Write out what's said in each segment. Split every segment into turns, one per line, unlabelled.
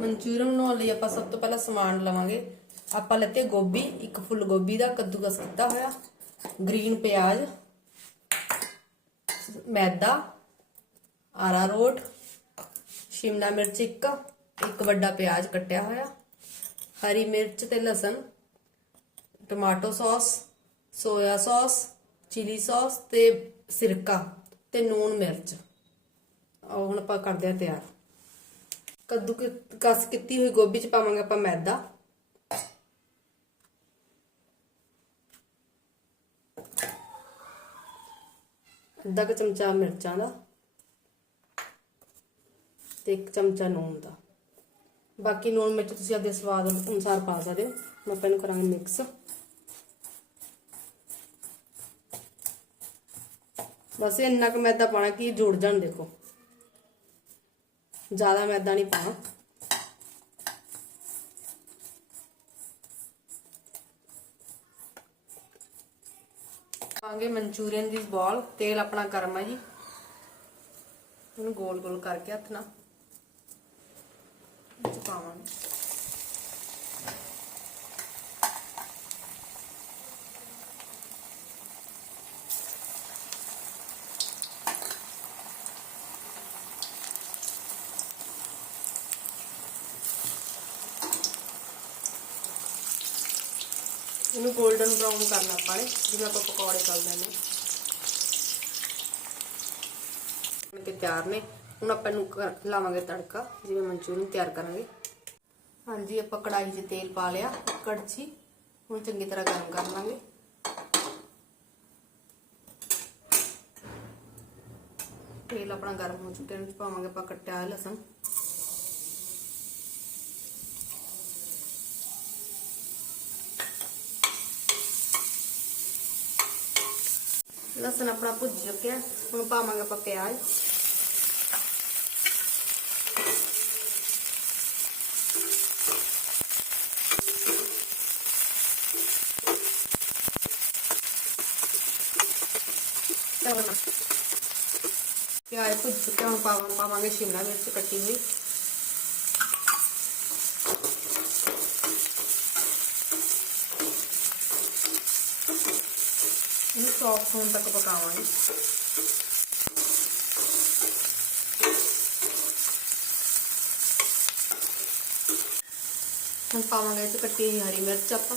Manchurian ਬਣਾਉਣ ਲਈ ਆਪਾਂ ਸਭ ਤੋਂ ਪਹਿਲਾਂ ਸਮਾਨ ਲਵਾਂਗੇ। ਆਪਾਂ ਲੈਤੇ ਗੋਭੀ, ਇੱਕ ਫੁੱਲ ਗੋਭੀ ਦਾ ਕੱਦੂਕਸ ਕੀਤਾ ਹੋਇਆ, ਗ੍ਰੀਨ ਪਿਆਜ਼, ਮੈਦਾ ਆਰਾਰੋਟ ਸ਼ਿਮਲਾ ਮਿਰਚ ਇੱਕ ਇੱਕ ਵੱਡਾ ਪਿਆਜ਼ ਕੱਟਿਆ ਹੋਇਆ, ਹਰੀ ਮਿਰਚ ਤੇ ਲਸਣ, tomato sauce, soya sauce, chilli sauce ਤੇ ਸਿਰਕਾ ਤੇ ਨੂਣ ਮਿਰਚ। ਆਓ ਹੁਣ ਆਪਾਂ ਕਰਦੇ ਆ ਤਿਆਰ। ਕੱਦੂ ਕਸ ਕੀਤੀ ਹੋਈ ਗੋਭੀ ਚ ਪਾਵਾਂਗੇ ਆਪਾਂ ਮੈਦਾ। ਅੱਧਾ ਕੁ ਚਮਚਾ ਮਿਰਚਾਂ ਦਾ ਤੇ ਇੱਕ ਚਮਚਾ ਨੂਣ ਦਾ। ਬਾਕੀ ਨੂਣ ਮਿਰਚ ਤੁਸੀਂ ਆਪਦੇ ਸਵਾਦ ਅਨੁਸਾਰ ਪਾ ਸਕਦੇ ਹੋ। ਮੈਂ ਆਪਾਂ ਇਹਨੂੰ ਕਰਾਂਗੇ ਮਿਕਸ। ਬਸ ਇੰਨਾ ਕੁ ਮੈਦਾ ਪਾਣਾ ਕਿ ਜੁੜ ਜਾਣ ਦੇਖੋ। ਜ਼ਿਆਦਾ ਮੈਦਾ ਨਹੀਂ ਪਾਣਾ ਪਾਵਾਂਗੇ ਮਨਚੂਰੀਅਨ ਦੀ ਬਾਲ, ਤੇਲ ਆਪਣਾ ਗਰਮ ਹੈ ਜੀ। ਉਹਨੂੰ ਗੋਲ ਗੋਲ ਕਰਕੇ ਹੱਥ ਨਾਲ। ਪਾਵਾਂਗੇ। ਇਹਨੂੰ 골ਡਨ ਬ੍ਰਾਊਨ ਕਰਨਾ ਆਪਾਂ ਨੇ, ਜਿਵੇਂ ਆਪਾਂ ਪਕੌੜੇ ਤਲਦੇ ਨੇ ਬਣ ਤਿਆਰ ਨੇ, ਹੁਣ ਆਪਾਂ ਇਹਨੂੰ ਲਾਵਾਂਗੇ ਤੜਕਾ, ਜਿਵੇਂ ਮਨਚੂਰੀਅਨ ਤਿਆਰ ਕਰਾਂਗੇ। ਹਾਂਜੀ, ਆਪਾਂ ਕੜਾਈ 'ਚ ਤੇਲ ਪਾ ਲਿਆ ਕੜਛੀ ਹੁਣ ਚੰਗੀ ਤਰ੍ਹਾਂ ਗਰਮ ਕਰ ਲਾਂਗੇ। ਤੇਲ ਆਪਣਾ ਗਰਮ ਹੋ ਚੁੱਕਿਆ, ਇਹਨੂੰ ਪਾਵਾਂਗੇ ਆਪਾਂ ਕੱਟਿਆ ਲਸਣ। ਲਸਣ ਆਪਣਾ ਭੁੱਜ ਚੁੱਕਿਆ ਹੁਣ ਪਾਵਾਂਗੇ ਆਪਾਂ ਪਿਆਜ਼। ਪਿਆਜ਼ ਭੁੱਜ ਚੁੱਕਿਆ ਹੁਣ ਪਾਵਾਂਗੇ ਸ਼ਿਮਲਾ ਮਿਰਚ ਕੱਟੀ ਹੋਈ। ਇਹਨੂੰ ਸੌਫਟ ਹੋਣ ਤੱਕ ਪਕਾਵਾਂਗੇ। ਹੁਣ ਪਾਵਾਂਗੇ ਤੇ ਕੱਟੀ ਹੋਈ ਹਰੀ ਮਿਰਚ ਆਪਾਂ।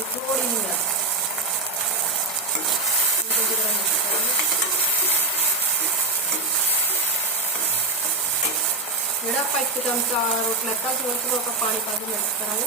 ਤੇ ਥੋੜੀ ਜਿਹੀ ਮਿਰਚ ਇਹਨੂੰ ਚੰਗੀ ਤਰ੍ਹਾਂ ਮਿਕਸ ਕਰਾਂਗੇ ਜਿਹੜਾ ਆਪਾਂ ਇੱਕ ਚਮਚਾ ਰੋਟ ਲੈਤਾ ਸੀ ਉਹ 'ਚ ਆਪਾਂ ਪਾਣੀ ਪਾ ਕੇ ਮਿਕਸ ਕਰਾਂਗੇ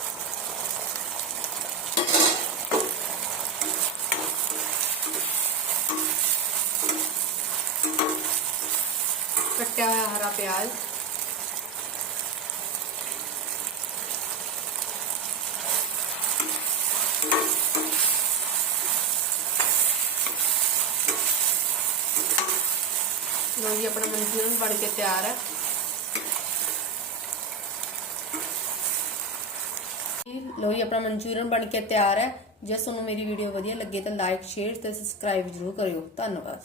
ਕੱਟਿਆ ਹੋਇਆ ਹਰਾ ਪਿਆਜ਼ ਲੋ ਜੀ ਆਪਣਾ ਮਨਚੂਰੀਅਨ ਬਣ ਕੇ ਤਿਆਰ ਹੈ ਲੋ ਜੀ ਆਪਣਾ ਮਨਚੂਰੀਅਨ ਬਣ ਕੇ ਤਿਆਰ ਹੈ ਜੇ ਤੁਹਾਨੂੰ ਮੇਰੀ ਵੀਡੀਓ ਵਧੀਆ ਲੱਗੇ ਤਾਂ ਲਾਈਕ ਸ਼ੇਅਰ ਤੇ ਸਬਸਕ੍ਰਾਈਬ ਜ਼ਰੂਰ ਕਰਿਓ ਧੰਨਵਾਦ